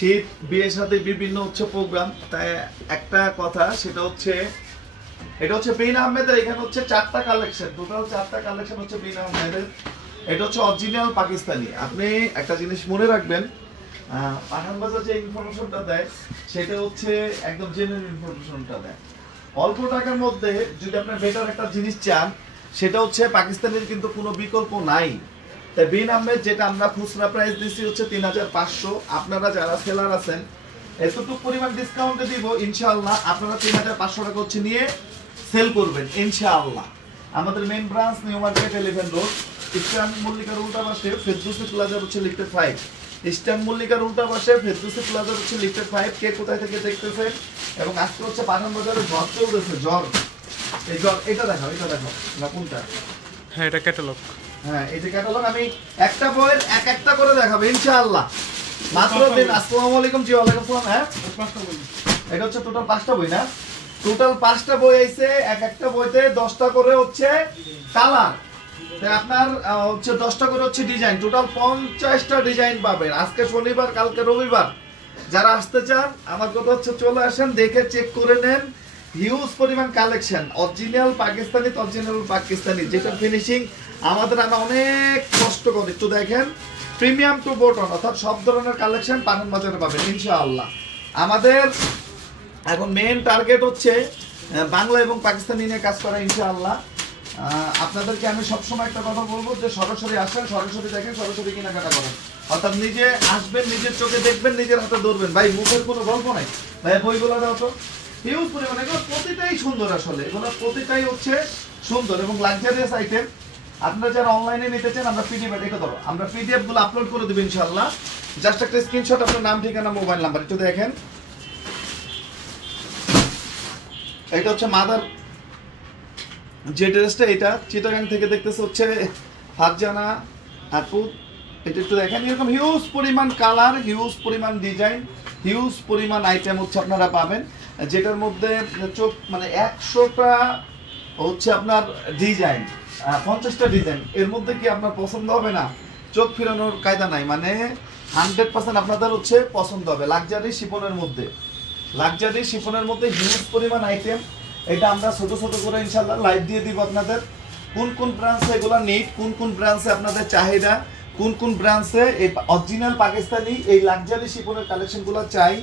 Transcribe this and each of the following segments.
শীত বিয়ের সাথে বিভিন্ন হচ্ছে প্রোগ্রাম, তাই একটা কথা সেটা হচ্ছে এটা হচ্ছে বিন আহমেদের। এখানে হচ্ছে 4টা কালেকশন, টোটাল 4টা কালেকশন হচ্ছে বিন আহমেদের। এটা হচ্ছে অরিজিনাল পাকিস্তানি। আপনি একটা জিনিস মনে রাখবেন, পাঠান বাজার যে ইনফরমেশনটা দেয় সেটা হচ্ছে একদম জেনুইন ইনফরমেশনটা দেয়। অল্প টাকার মধ্যে যদি আপনি বেটার একটা জিনিস চান, সেটা হচ্ছে পাকিস্তানের কিন্তু কোনো বিকল্প নাই। তাই বিন আহমেদ যেটা আমরা খুচরা প্রাইস দিচ্ছি হচ্ছে 3500। আপনারা যারা সেলার আছেন এতটুকু পরিমাণ ডিসকাউন্টে দিব ইনশাআল্লাহ। আপনারা 3500 টাকা হচ্ছে নিয়ে সেল করবেন ইনশাআল্লাহ। আমাদের main branch New Market 11 road, Eastern মল্লিকার উল্টা পাশে ফেরদৌসি প্লাজার হচ্ছে লিফটেড 5। ইস্টার্ন মল্লিকার উল্টা পাশে ফেরদৌসি প্লাজার হচ্ছে লিফটেড 5। কে কোথায় থেকে দেখতেছেন? এবং আজকে হচ্ছে পাঠান বাজারে ঝড় চলতেছে, ঝড়। এই ঝড় এটা দেখো না কোনটা? হ্যাঁ, এটা ক্যাটালগ। হ্যাঁ, এই যে ক্যাটালগ আমি একটা বইয়ের এক একটা করে দেখাবো ইনশাআল্লাহ। মাত্র দিন। আসসালামু আলাইকুম। জি ওয়ালাইকুম আসসালাম। হ্যাঁ, 5টা বই। এটা হচ্ছে টোটাল 5টা বই না? টোটাল 5টা বই আইছে। এক একটা বইতে 10টা করে হচ্ছে কালার। তাই আপনার হচ্ছে 10টা করে হচ্ছে ডিজাইন। টোটাল 50টা ডিজাইন পাবেন। আজকে শনিবার, কালকে রবিবার। যারা আসতে চান আমার কথা হচ্ছে চলে আসেন, দেখে চেক করে নেন। হিউজ পরিমাণ কালেকশন, অরিজিনাল পাকিস্তানি যেটা ফিনিশিং আমরা অনেক কষ্ট করে। একটু দেখেন, প্রিমিয়াম টু বটন অর্থাৎ সব ধরনের কালেকশন পাঠান বাজারে পাবেন ইনশাআল্লাহ। আমাদের এখন মেইন টার্গেট হচ্ছে বাংলা এবং পাকিস্তানি নিয়ে কাজ করা ইনশাআল্লাহ। আপনাদেরকে আমি সবসময় একটা কথা বলবো যে সরাসরি আসেন, সরাসরি দেখেন, সরাসরি কেনাকাটা করেন। অর্থাৎ নিজে আসবেন, নিজের চোখে দেখবেন, নিজের হাতে ধরবেন। ভাই মুখের কোনো গল্প নাই ভাই। বইগুলো দাও তো, হিউজ পরিমাণে। এগুলো প্রতিটাই সুন্দর, আসলে এগুলো প্রতিটাই হচ্ছে সুন্দর এবং লাক্সারিয়াস আইটেম। আপনারা যারা অনলাইনে নিতে চান আমরা পিডিএফ এটা ধরো, আমরা পিডিএফ গুলো আপলোড করে দেব ইনশাআল্লাহ। জাস্ট একটা স্ক্রিনশট, আপনার নাম, ঠিকানা, মোবাইল নাম্বার একটু দেখেন। এটা হচ্ছে মাদার যে ড্রেসটা, এটা চিটাগাং থেকে দেখতেছে হচ্ছে ফারজানা আপু। এটা একটু দেখেন, এরকম হিউজ পরিমাণ কালার, হিউজ পরিমাণ ডিজাইন, হিউজ পরিমাণ আইটেম হচ্ছে আপনারা পাবেন। যেটার মধ্যে চোখ মানে 100টা হচ্ছে আপনার ডিজাইন, 50টা ডিজাইন। এর মধ্যে কি আপনার পছন্দ হবে না? চোখ ফিরানোর কায়দা নাই, মানে 100% আপনাদের হচ্ছে পছন্দ হবে। লাক্সারি শিফনের মধ্যে হিউজ পরিমাণ আইটেম। এটা আমরা ছোট ছোট করে ইনশাআল্লাহ লাইভ দিয়ে দিব আপনাদের। কোন কোন ব্রাঞ্চে এগুলো নিড, কোন কোন ব্রাঞ্চে আপনাদের চাহিদা, কোন কোন ব্রাঞ্চে এই অরিজিনাল পাকিস্তানি এই লাক্সারি শিফনের কালেকশনগুলো চাই,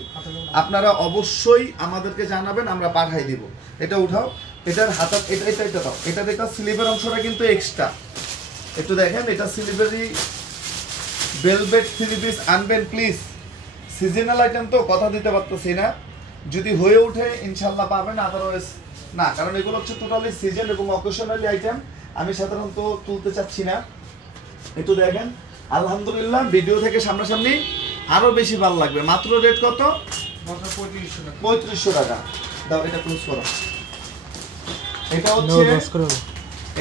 আপনারা অবশ্যই আমাদেরকে জানাবেন, আমরা পাঠাই দিব। এটা উঠাও, এটার হাতা এটা দাও। এটা একটা স্লিভের অংশটা কিন্তু এক্সট্রা। একটু দেখেন, এটা স্লিভেরই ভেলভেট 3 পিস আনবেন প্লিজ। সিজনাল আইটেম তো কথা দিতে পারতেছি না, যদি হয়ে ওঠে ইনশাআল্লাহ পাবেন, আদারওয়াইজ না। কারণ এগুলো হচ্ছে টোটালি সিজন এবং অকেশনালি আইটেম, আমি সাধারণত তুলতে চাচ্ছি না। একটু দেখেন, আলহামদুলিল্লাহ ভিডিও থেকে সামনাসামনি আরো বেশি ভালো লাগবে। মাত্র রেট কত? 3500 টাকা। দাও, এটা ক্লোজ করো। এটা হচ্ছে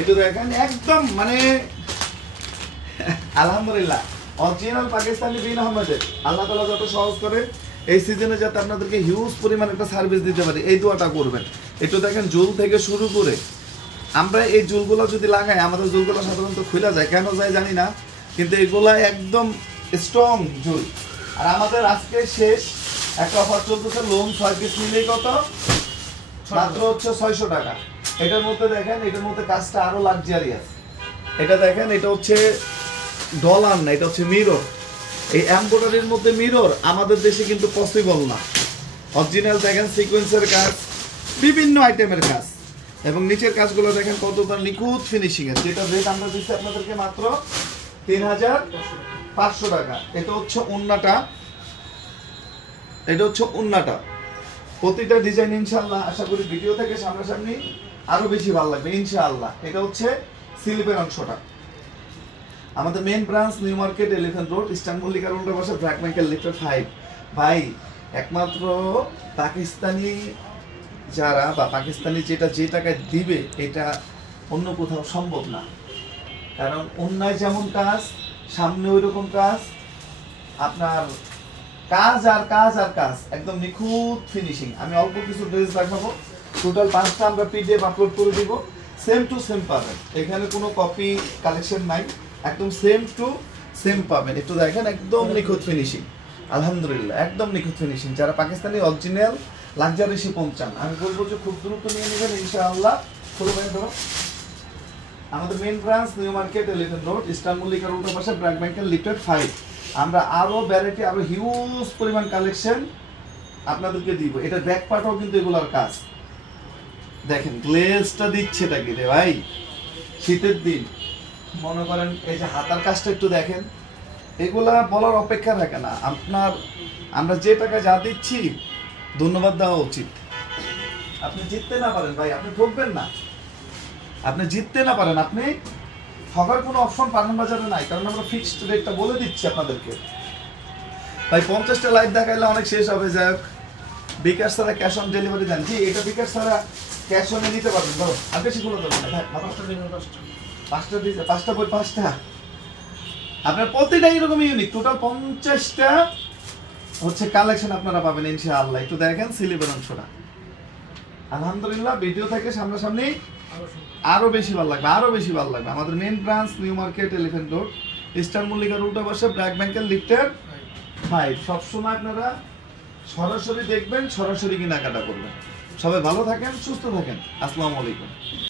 একটু দেখেন, একদম মানে আলহামদুলিল্লাহ অরিজিনাল পাকিস্তানি বিন আহমেদের। আল্লাহ তাআলা যত সহজ করে এই সিজনে যাতে আপনাদেরকে হিউজ পরিমাণ একটা সার্ভিস দিতে পারি, এই দোয়াটা করবেন। একটু দেখেন, জুল থেকে শুরু করে আমরা এই জুলগুলো যদি লাগাই, আমাদের জুলগুলো সাধারণত খুলে যায়, কেন যায় জানি না, কিন্তু এগুলা একদম স্ট্রং জুল। আর আমাদের আজকে শেষ একটা অফার চলতেছে, লোন 6 পিস নিলেই কত? মাত্র হচ্ছে 600 টাকা। এটার মধ্যে দেখেন, এটার মধ্যে কাজটা আরো লাক্সারিয়াস। এটা দেখেন, এটা হচ্ছে ডলার না, এটা হচ্ছে মিরর। এই এমব্রয়ডারির মধ্যে মিরর আমাদের দেশে কিন্তু পসিবল না। অরিজিনাল দেখেন, সিকোয়েন্সের কাজ, বিভিন্ন আইটেমের কাজ, এবং নিচের কাজগুলো দেখেন কতটা নিখুঁত ফিনিশিং এর। যেটা রেট আমরা দিচ্ছি আপনাদেরকে মাত্র 3500 টাকা। এটা হচ্ছে উন্নাটা, প্রতিটা ডিজাইন ইনশাআল্লাহ আশা করি ভিডিও থেকে সামনাসামনি আরো বেশি ভালো লাগবে ইনশাআল্লাহ। এটা হচ্ছে স্লিভের অংশটা। আমাদের main branch New Market 11 road, Eastern মল্লিকার উল্টা পাশে ব্র্যাক ব্যাংকের লিফটেড 5। ভাই একমাত্র পাকিস্তানি যারা বা পাকিস্তানি যেটা যে টাকায় দিবে, এটা অন্য কোথাও সম্ভব না। কারণ অন্যায় যেমন কাজ, সামনে ওই রকম কাজ, আপনার কাজ আর কাজ আর কাজ, একদম নিখুঁত ফিনিশিং। আমি অল্প কিছু ড্রেস দেখাবো, টোটাল 5টা আমরা পিডিএফ আপলোড করে দিব। সেম টু সেম পাবেন, এখানে কোনো কপি কালেকশন নাই, একদম সেম টু সেম পাবেন। একটু দেখেন, একদম নিখুঁত ফিনিশিং। আলহামদুলিল্লাহ একদম নিখুঁত ফিনিশিং। যারা পাকিস্তানি অরিজিনাল লাক্সারি শিপন চান, আমি বলবো যে খুব দ্রুত নিয়ে নেবেন ইনশাআল্লাহ। খুলে ভাই ধরো। আমাদের main branch New Market Elephant Road, Eastern মল্লিকার উল্টো পাশে ব্র্যাক ব্যাংকের লিফটেড 5। আমরা আরো ভ্যারাইটি, আরো হিউজ পরিমাণ কালেকশন আপনাদেরকে দিব। এটা ব্যাক পার্টও কিন্তু এগুলার কাজ দেখেন, গ্লেজটা দিচ্ছেটা কি রে ভাই, শীতের দিন মনে করেন এই যে হাতার কাজটা একটু দেখেন, এগুলা বলার অপেক্ষা থাকে না। আপনার আমরা যে টাকা যা দিচ্ছি ধন্যবাদ দেওয়া উচিত। আপনি জিততে না পারেন ভাই, আপনি ঠকবেন না। আপনি জিততে না পারেন, আপনি ঠকার কোনো অপশন পাঠান বাজারে নাই, কারণ আমরা ফিক্সড রেটটা বলে দিচ্ছি আপনাদেরকে। ভাই 50টা লাইভ দেখাইলে অনেক শেষ হবে। যাই হোক, বিকাশ ছাড়া ক্যাশ অন ডেলিভারি দেন। জি, এটা বিকাশ ছাড়া ক্যাশ অনে নিতে পারবেন। ধরো আর বেশি গুলো দেবেন না, পাঁচটা দিয়েছে, পাঁচটা বই পাঁচটা। আপনার প্রতিটা এরকম ইউনিক, টোটাল 50টা হচ্ছে কালেকশন আপনারা পাবেন ইনশাআল্লাহ। একটু দেখেন সিলিবের অংশটা, আলহামদুলিল্লাহ ভিডিও থেকে সামনাসামনি আরো বেশি ভালো লাগবে, আরো বেশি ভালো লাগবে। আমাদের main branch New Market Elephant Road, Eastern মল্লিকার উল্টা পাশে ব্র্যাক ব্যাংকের লিফটের 5। সবসময় আপনারা সরাসরি দেখবেন, সরাসরি কেনাকাটা করবেন। সবাই ভালো থাকেন, সুস্থ থাকেন। আসসালামু আলাইকুম।